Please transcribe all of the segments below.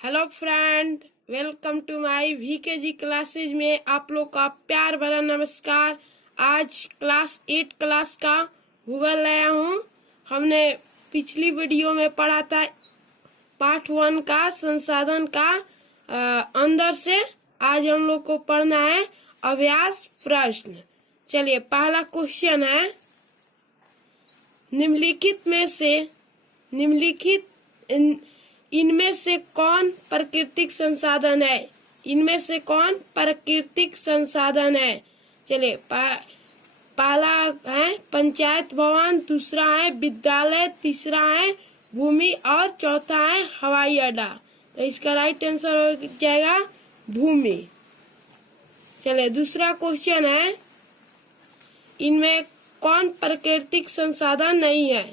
Hello friend, welcome to my VKG classes में आप लोग का प्यार भरा नमस्कार। आज क्लास 8 क्लास का भूगोल लाया हूँ। हमने पिछली वीडियो में पढ़ा था पार्ट 1 का संसाधन का अंदर से। आज हम लोग को पढ़ना है अभ्यास प्रश्न। चलिए, पहला क्वेश्चन है, इनमें से कौन प्राकृतिक संसाधन है? इनमें से कौन प्राकृतिक संसाधन है? चलिए, पहला है पंचायत भवन, दूसरा है विद्यालय, तीसरा है भूमि और चौथा है हवाई अड्डा। तो इसका राइट आंसर हो जाएगा भूमि। चलिए, दूसरा क्वेश्चन है, इनमें कौन प्राकृतिक संसाधन नहीं है?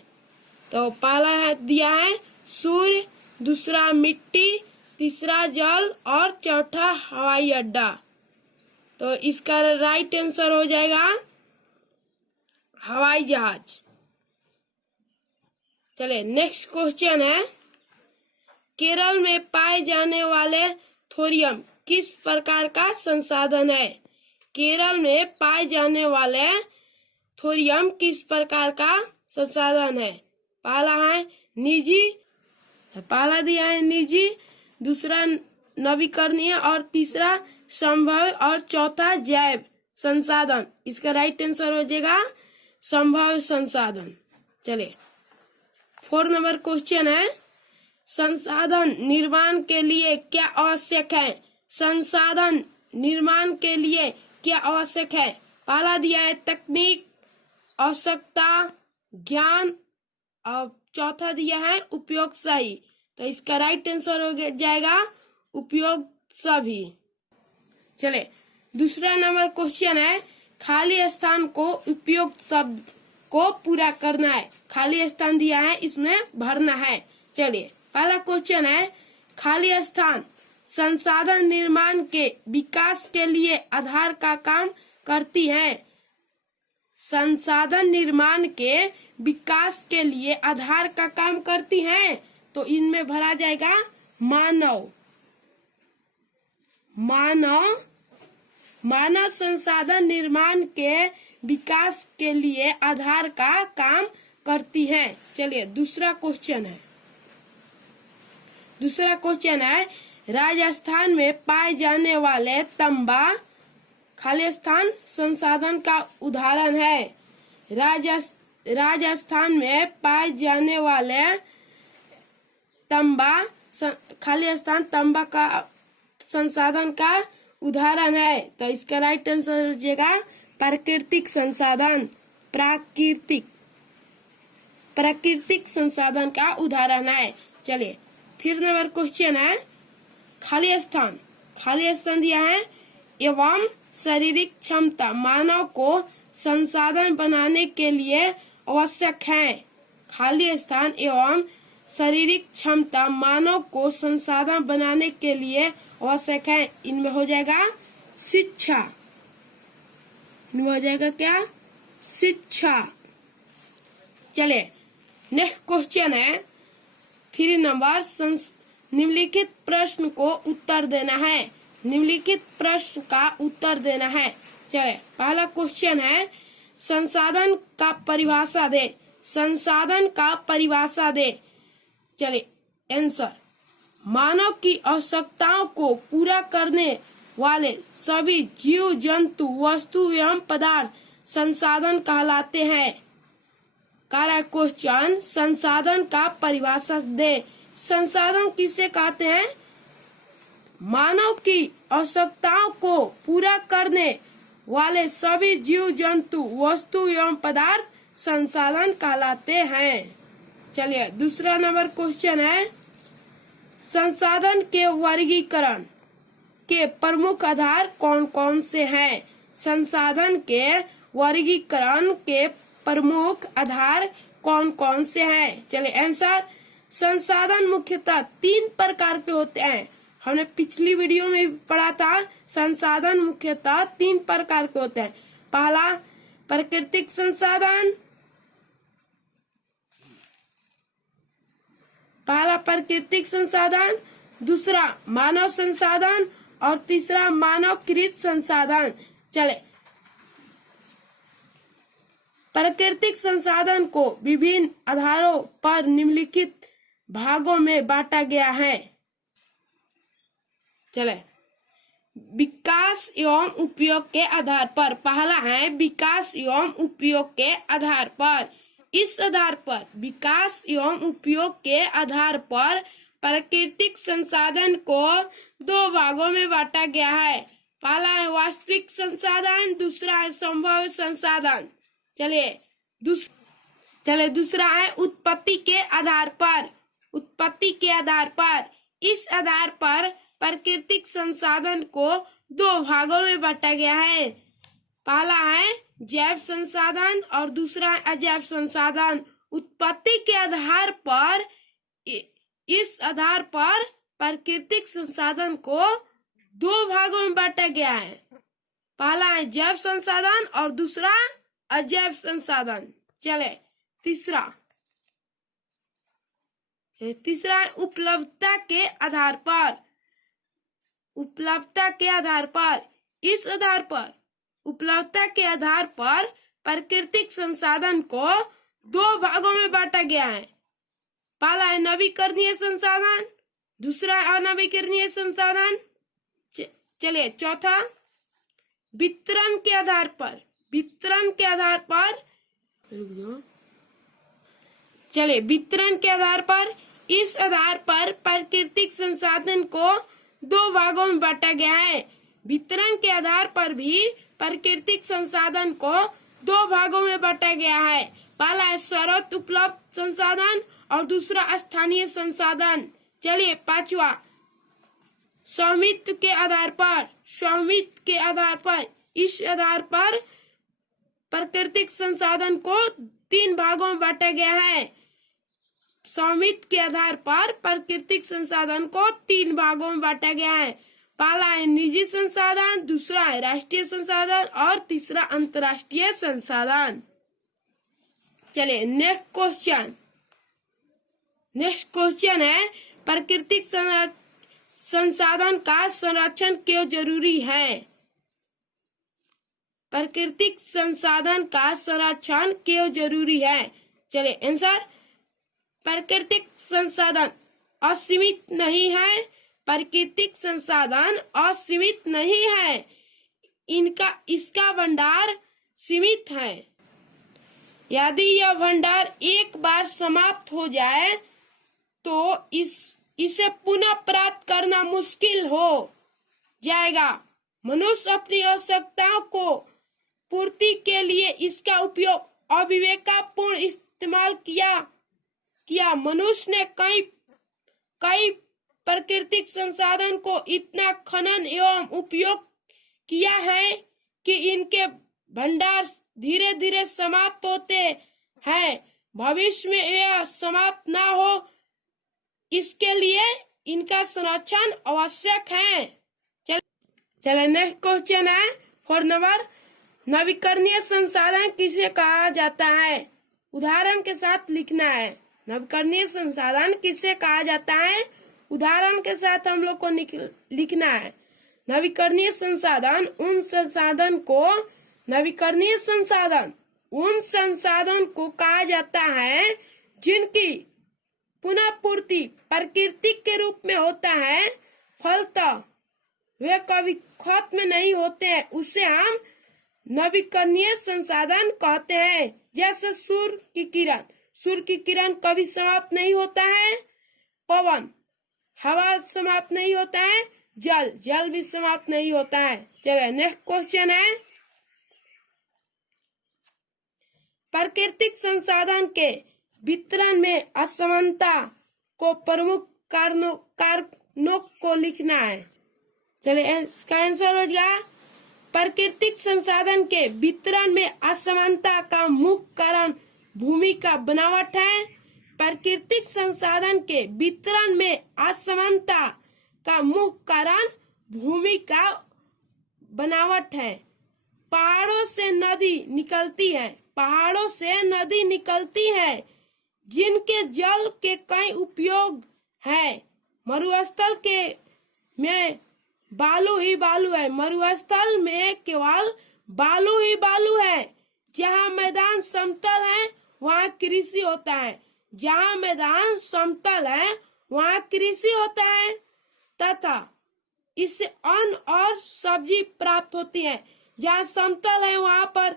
तो पहला है दिया है सूर्य, दूसरा मिट्टी, तीसरा जल और चौथा हवाई अड्डा। तो इसका राइट आंसर हो जाएगा हवाई जहाज। चलिए, नेक्स्ट क्वेश्चन है, केरल में पाए जाने वाले थोरियम किस प्रकार का संसाधन है? केरल में पाए जाने वाले थोरियम किस प्रकार का संसाधन है? पहला है निजी, पहला दिया है निजी, दूसरा नवीकरणीय और तीसरा संभव और चौथा जैव संसाधन। इसका राइट आंसर हो जाएगा संभव संसाधन। चलिए, 4 नंबर क्वेश्चन है, संसाधन निर्माण के लिए क्या आवश्यक है? संसाधन निर्माण के लिए क्या आवश्यक है? पहला दिया है तकनीक, आवश्यकता, ज्ञान और चौथा दिया है उपयोग सही। तो इसका राइट आंसर हो जाएगा उपयोग सभी। चले, दूसरा नंबर क्वेश्चन है, खाली स्थान को उपयुक्त शब्द को पूरा करना है। खाली स्थान दिया है, इसमें भरना है। चलिए, पहला क्वेश्चन है, खाली स्थान संसाधन निर्माण के विकास के लिए आधार का काम करती है। संसाधन निर्माण के विकास के लिए आधार का काम करती हैं। तो इनमें भरा जाएगा मानव। मानव संसाधन निर्माण के विकास के लिए आधार का काम करती हैं। चलिए, दूसरा क्वेश्चन है, राजस्थान में पाए जाने वाले तांबा खाली स्थान संसाधन का उदाहरण है। राजस्थान में पाए जाने वाले तांबा खाली स्थान तांबा का संसाधन का उदाहरण है। तो इसका राइट आंसर हो जाएगा प्राकृतिक संसाधन। प्राकृतिक संसाधन का उदाहरण है। चलिए, 3 नंबर क्वेश्चन है, खाली स्थान दिया है, एवं शारीरिक क्षमता मानव को संसाधन बनाने के लिए आवश्यक है। खाली स्थान एवं शारीरिक क्षमता मानव को संसाधन बनाने के लिए आवश्यक है। इनमें हो जाएगा शिक्षा। इनमें हो जाएगा क्या? शिक्षा। चलिए, नेक्स्ट क्वेश्चन है, 3 नंबर, निम्नलिखित प्रश्न को उत्तर देना है। निम्नलिखित प्रश्न का उत्तर देना है। चलिए, पहला क्वेश्चन है, संसाधन का परिभाषा दे। संसाधन का परिभाषा दे। चलिए, आंसर, मानव की आवश्यकताओं को पूरा करने वाले सभी जीव जंतु वस्तु एवं पदार्थ संसाधन कहलाते हैं। कार्य क्वेश्चन, संसाधन का परिभाषा दे। संसाधन किसे कहते हैं? मानव की आवश्यकताओं को पूरा करने वाले सभी जीव जंतु वस्तु एवं पदार्थ संसाधन कहलाते हैं। चलिए, दूसरा नंबर क्वेश्चन है, संसाधन के वर्गीकरण के प्रमुख आधार कौन कौन से हैं? संसाधन के वर्गीकरण के प्रमुख आधार कौन कौन से हैं? चलिए, आंसर, संसाधन मुख्यतः 3 प्रकार के होते हैं। हमने पिछली वीडियो में पढ़ा था, संसाधन मुख्यतः 3 प्रकार के होते हैं। पहला प्राकृतिक संसाधन, दूसरा मानव संसाधन और तीसरा मानवकृत संसाधन। चले, प्राकृतिक संसाधन को विभिन्न आधारों पर निम्नलिखित भागों में बांटा गया है। चले, विकास एवं उपयोग के आधार पर। पहला है विकास एवं उपयोग के आधार पर। इस आधार पर विकास एवं उपयोग के आधार पर प्राकृतिक संसाधन को दो भागों में बांटा गया है। पहला है वास्तविक संसाधन, दूसरा है संभाव्य संसाधन। चलिए दूसरा है उत्पत्ति के आधार पर। उत्पत्ति के आधार पर, इस आधार पर प्राकृतिक संसाधन को दो भागों में बांटा गया है। पहला है जैव संसाधन और दूसरा है अजैव संसाधन। उत्पत्ति के आधार पर, इस आधार पर प्राकृतिक संसाधन को दो भागों में बांटा गया है। पहला है जैव संसाधन और दूसरा अजैव संसाधन। चले तीसरा है उपलब्धता के आधार पर। उपलब्धता के आधार पर, इस आधार पर उपलब्धता के आधार पर प्राकृतिक संसाधन को दो भागों में बांटा गया है। पहला है नवीकरणीय संसाधन, दूसरा है अनवीकरणीय संसाधन। चलिए चौथा वितरण के आधार पर। वितरण के आधार पर, चलिए वितरण के आधार पर, इस आधार पर प्राकृतिक संसाधन को दो भागों में बांटा गया है। वितरण के आधार पर भी प्राकृतिक संसाधन को दो भागों में बांटा गया है। पहला है सर्वत्र उपलब्ध संसाधन और दूसरा स्थानीय संसाधन। चलिए पांचवा स्वामित्व के आधार पर। स्वामित्व के आधार पर, इस आधार पर प्राकृतिक संसाधन को तीन भागों में बांटा गया है। स्वामित्व के आधार पर प्राकृतिक संसाधन को तीन भागों में बांटा गया है। पहला है निजी संसाधन, दूसरा है राष्ट्रीय संसाधन और तीसरा अंतर्राष्ट्रीय संसाधन। चलिए नेक्स्ट क्वेश्चन है प्राकृतिक संसाधन का संरक्षण क्यों जरूरी है। प्राकृतिक संसाधन का संरक्षण क्यों जरूरी है। चलिए आंसर, प्राकृतिक संसाधन असीमित नहीं है। प्राकृतिक संसाधन असीमित नहीं है, इसका भंडार सीमित है। यदि यह भंडार एक बार समाप्त हो जाए तो इसे पुनः प्राप्त करना मुश्किल हो जाएगा। मनुष्य अपनी आवश्यकताओं को पूर्ति के लिए इसका उपयोग अविवेकपूर्ण इस्तेमाल किया। मनुष्य ने कई प्राकृतिक संसाधन को इतना खनन एवं उपयोग किया है कि इनके भंडार धीरे धीरे समाप्त होते हैं। भविष्य में यह समाप्त ना हो, इसके लिए इनका संरक्षण आवश्यक है। चले नेक्स्ट क्वेश्चन है 4 नंबर, नवीकरणीय संसाधन किसे कहा जाता है। उदाहरण के साथ लिखना है। नवीकरणीय संसाधन किसे कहा जाता है, उदाहरण के साथ हम लोग को लिखना है। नवीकरणीय संसाधन उन संसाधन को कहा जाता है जिनकी पुनः पूर्ति प्राकृतिक के रूप में होता है, फलतः वे कभी खत्म नहीं होते हैं, उसे हम नवीकरणीय संसाधन कहते हैं। जैसे सूर्य की किरण कभी समाप्त नहीं होता है, पवन हवा समाप्त नहीं होता है, जल भी समाप्त नहीं होता है। चलिए नेक्स्ट क्वेश्चन है, प्राकृतिक संसाधन के वितरण में असमानता को प्रमुख कारणों को लिखना है। चलिए इसका आंसर हो गया, प्राकृतिक संसाधन के वितरण में असमानता का मुख्य कारण भूमि का बनावट है। प्राकृतिक संसाधन के वितरण में असमानता का मुख्य कारण भूमि का बनावट है। पहाड़ों से नदी निकलती है जिनके जल के कई उपयोग हैं। मरुस्थल के में बालू ही बालू है। मरुस्थल में केवल बालू ही बालू है। जहाँ मैदान समतल है वहाँ कृषि होता है। जहाँ मैदान समतल है वहाँ कृषि होता है तथा इससे अन्न और सब्जी प्राप्त होती है। जहाँ समतल है वहाँ पर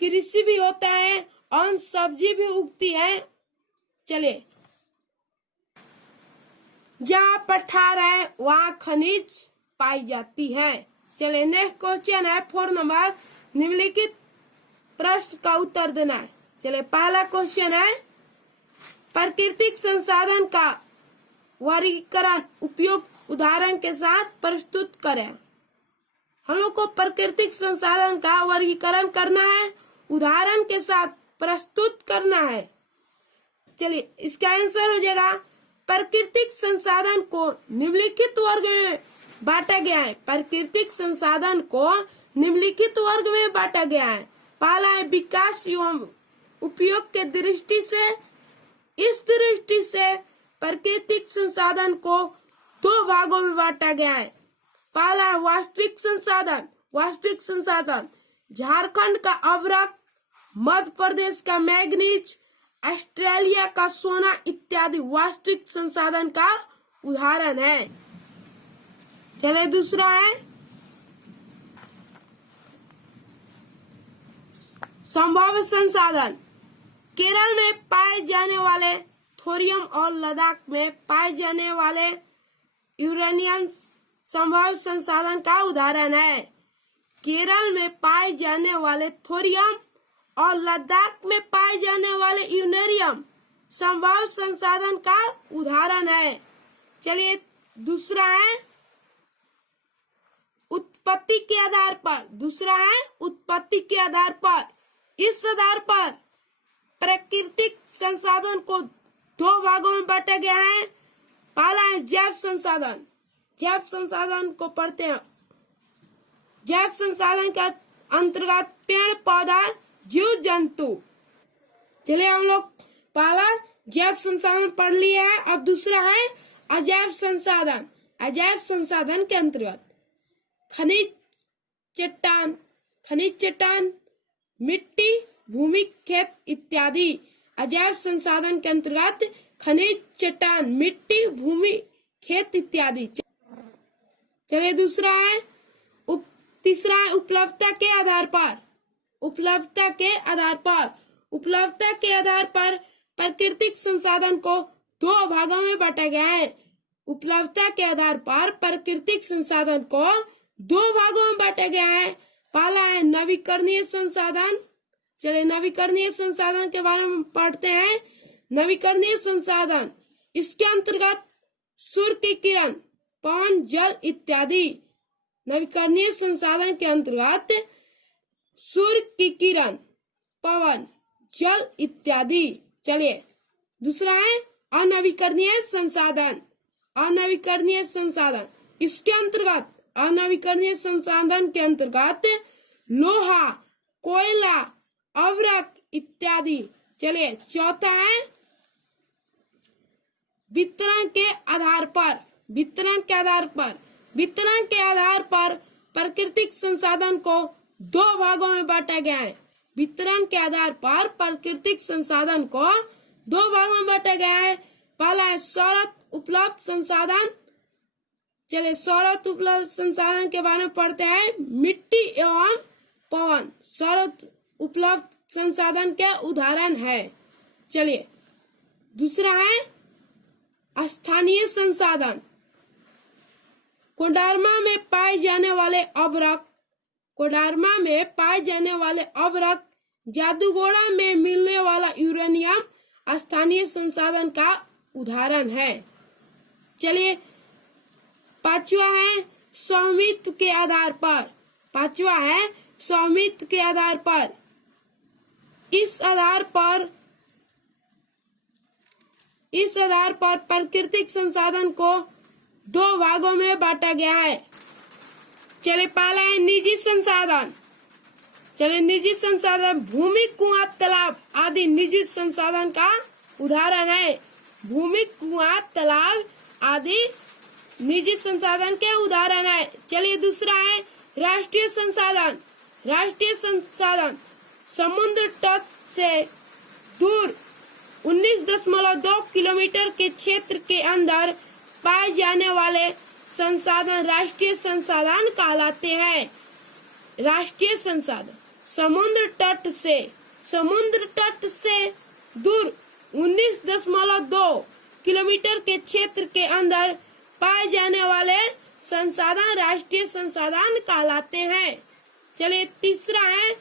कृषि भी होता है, अन्न सब्जी भी उगती है। चलिए, जहाँ पठार है वहाँ खनिज पाई जाती है। चलिए, नेक्स्ट क्वेश्चन है 4 नंबर, निम्नलिखित प्रश्न का उत्तर देना है। चलिए, पहला क्वेश्चन है प्राकृतिक संसाधन का वर्गीकरण उपयुक्त उदाहरण के साथ प्रस्तुत करें। हम लोग को प्राकृतिक संसाधन का वर्गीकरण करना है, उदाहरण के साथ प्रस्तुत करना है। चलिए, इसका आंसर हो जाएगा प्राकृतिक संसाधन को निम्नलिखित वर्ग में बांटा गया है। प्राकृतिक संसाधन को निम्नलिखित वर्ग में बांटा गया है। पहला है विकास एवं उपयोग के दृष्टि से। इस दृष्टि से प्राकृतिक संसाधन को 2 भागों में बांटा गया है। पहला है वास्तविक संसाधन। वास्तविक संसाधन झारखंड का अभ्रक, मध्य प्रदेश का मैग्नीज, ऑस्ट्रेलिया का सोना इत्यादि वास्तविक संसाधन का उदाहरण है। चलिए, दूसरा है संभाव्य संसाधन। केरल में पाए जाने वाले थोरियम और लद्दाख में पाए जाने वाले यूरेनियम संभाव्य संसाधन का उदाहरण है। केरल में पाए जाने वाले थोरियम और लद्दाख में पाए जाने वाले यूरेनियम संभाव्य संसाधन का उदाहरण है। चलिए, दूसरा है उत्पत्ति के आधार पर। दूसरा है उत्पत्ति के आधार पर। इस आधार पर प्राकृतिक संसाधन को 2 भागों में बांटा गया है। पहला है जैव संसाधन। जैव संसाधन को पढ़ते हैं। जैव संसाधन के अंतर्गत पेड़ पौधा जीव जंतु। चलिए, हम लोग पहला जैव संसाधन पढ़ लिया है। अब दूसरा है अजैव संसाधन। अजैव संसाधन के अंतर्गत खनिज चट्टान, मिट्टी, भूमि, खेत इत्यादि। अजैव संसाधन के अंतर्गत खनिज, चट्टान, मिट्टी, भूमि, खेत इत्यादि। चलिए, दूसरा है तीसरा है उपलब्धता के आधार पर। उपलब्धता के आधार पर। उपलब्धता के आधार पर प्राकृतिक संसाधन को 2 भागों में बांटा गया है। उपलब्धता के आधार पर प्राकृतिक संसाधन को 2 भागों में बांटा गया है। पहला है नवीकरणीय संसाधन। चलिए, नवीकरणीय संसाधन के बारे में पढ़ते हैं। नवीकरणीय संसाधन, इसके अंतर्गत सूर्य की किरण, पवन, जल इत्यादि। नवीकरणीय संसाधन के अंतर्गत सूर्य की किरण, पवन, जल इत्यादि। चलिए, दूसरा है अनवीकरणीय संसाधन। अनवीकरणीय संसाधन, इसके अंतर्गत अनवीकरणीय संसाधन के अंतर्गत लोहा, कोयला, अवरक इत्यादि। चलिए, चौथा है वितरण के आधार पर। वितरण के आधार पर। वितरण के आधार पर प्राकृतिक संसाधन को 2 भागों में बांटा गया है। वितरण के आधार पर प्राकृतिक संसाधन को 2 भागों में बांटा गया है। पहला है शरत उपलब्ध संसाधन। चलिए, शरत उपलब्ध संसाधन के बारे में पढ़ते हैं। मिट्टी एवं पवन शरत उपलब्ध संसाधन के उदाहरण है। चलिए, दूसरा है स्थानीय संसाधन। कोडरमा में पाए जाने वाले अभ्रक। कोडरमा में पाए जाने वाले अभ्रक, जादूगोड़ा में मिलने वाला यूरेनियम स्थानीय संसाधन का उदाहरण है। चलिए, पांचवा है स्वामित्व के आधार पर। पांचवा है स्वामित्व के आधार पर। इस आधार पर प्राकृतिक संसाधन को 2 भागों में बांटा गया है। चलिए, पहला है निजी संसाधन। चलिए, निजी संसाधन भूमि, कुआं, तालाब आदि निजी संसाधन का उदाहरण है। भूमि, कुआं, तालाब आदि निजी संसाधन के उदाहरण है। चलिए दूसरा है राष्ट्रीय संसाधन। राष्ट्रीय संसाधन समुद्र तट से दूर 19.2 किलोमीटर के क्षेत्र के अंदर पाए जाने वाले संसाधन राष्ट्रीय संसाधन कहलाते हैं। राष्ट्रीय संसाधन समुद्र तट से दूर 19.2 किलोमीटर के क्षेत्र के अंदर पाए जाने वाले संसाधन राष्ट्रीय संसाधन कहलाते हैं। चलिए तीसरा है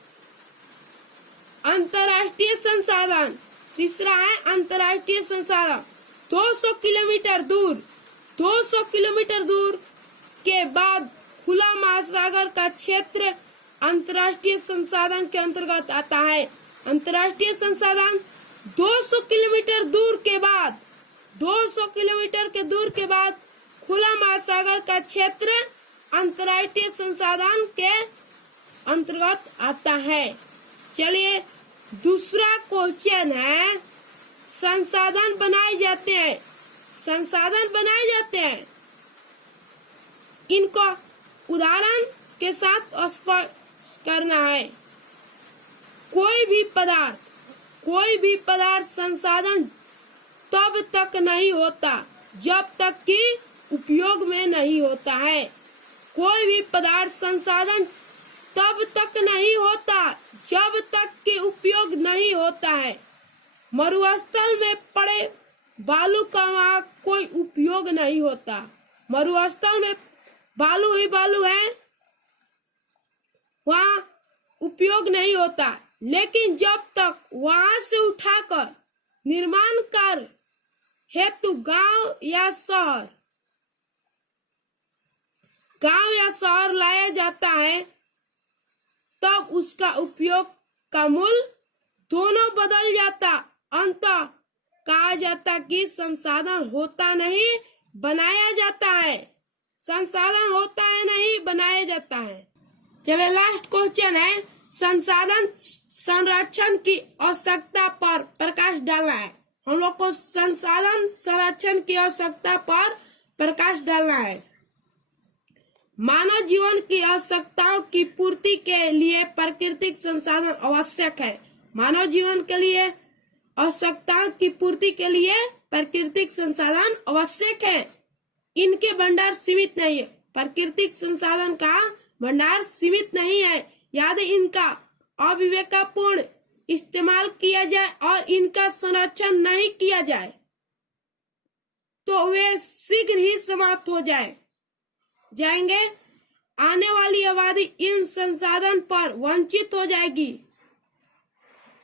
अंतर्राष्ट्रीय संसाधन। तीसरा है अंतर्राष्ट्रीय संसाधन 200 किलोमीटर दूर के बाद खुला महासागर का क्षेत्र अंतर्राष्ट्रीय संसाधन के अंतर्गत आता है। अंतर्राष्ट्रीय संसाधन 200 किलोमीटर दूर के बाद खुला महासागर का क्षेत्र अंतर्राष्ट्रीय संसाधन के अंतर्गत आता है। चलिए दूसरा क्वेश्चन है संसाधन बनाए जाते हैं इनको उदाहरण के साथ स्पष्ट करना है। कोई भी पदार्थ संसाधन तब तक नहीं होता जब तक कि उपयोग में नहीं होता है। कोई भी पदार्थ संसाधन तब तक नहीं होता जब तक कि उपयोग नहीं होता है। मरुस्थल में पड़े बालू का वहाँ कोई उपयोग नहीं होता। मरुस्थल में बालू ही बालू है, वहाँ उपयोग नहीं होता। लेकिन जब तक वहाँ से उठाकर निर्माण कार्य हेतु गांव या शहर लाया जाता है तब उसका उपयोग का मूल्य दोनों बदल जाता। अंततः कहा जाता कि संसाधन होता नहीं बनाया जाता है। संसाधन होता है नहीं बनाया जाता है। चलिए लास्ट क्वेश्चन है संसाधन संरक्षण की आवश्यकता पर प्रकाश डालना है। हम लोग को संसाधन संरक्षण की आवश्यकता पर प्रकाश डालना है। मानव जीवन की आवश्यकताओं की पूर्ति के लिए प्राकृतिक संसाधन आवश्यक है। मानव जीवन के लिए आवश्यकताओं की पूर्ति के लिए प्राकृतिक संसाधन आवश्यक है। इनके भंडार सीमित नहीं है। प्राकृतिक संसाधन का भंडार सीमित नहीं है। यदि इनका अविवेकपूर्ण इस्तेमाल किया जाए और इनका संरक्षण नहीं किया जाए तो वे शीघ्र ही समाप्त हो जाएंगे। आने वाली आबादी इन संसाधन पर वंचित हो जाएगी।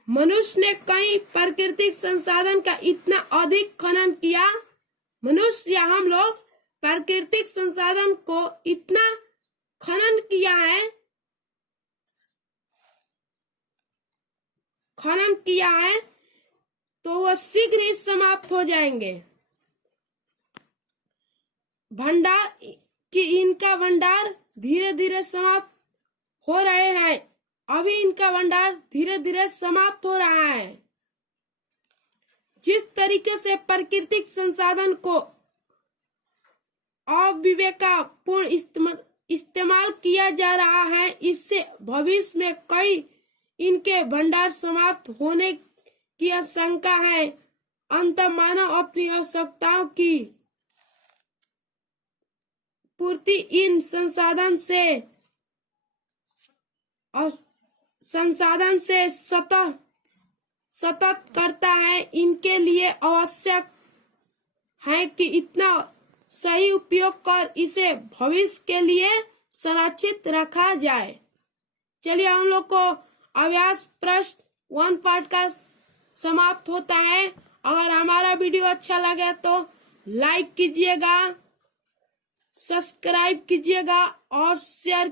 मनुष्य ने कई प्राकृतिक संसाधन का इतना अधिक खनन किया। मनुष्य या हम लोग प्राकृतिक संसाधन को इतना खनन किया है तो वह शीघ्र ही समाप्त हो जाएंगे। इनका भंडार धीरे धीरे समाप्त हो रहे हैं। अभी इनका भंडार धीरे धीरे समाप्त हो रहा है। जिस तरीके से प्राकृतिक संसाधन को अविवेकपूर्ण इस्तेमाल किया जा रहा है, इससे भविष्य में कई इनके भंडार समाप्त होने की आशंका है। अंततः मानव अपनी आवश्यकताओं की पूर्ति इन संसाधन से सतत करता है। इनके लिए आवश्यक है कि इतना सही उपयोग कर इसे भविष्य के लिए संरक्षित रखा जाए। चलिए हम लोग को अभ्यास प्रश्न 1 पार्ट का समाप्त होता है। अगर हमारा वीडियो अच्छा लगे तो लाइक कीजिएगा, सब्सक्राइब कीजिएगा और शेयर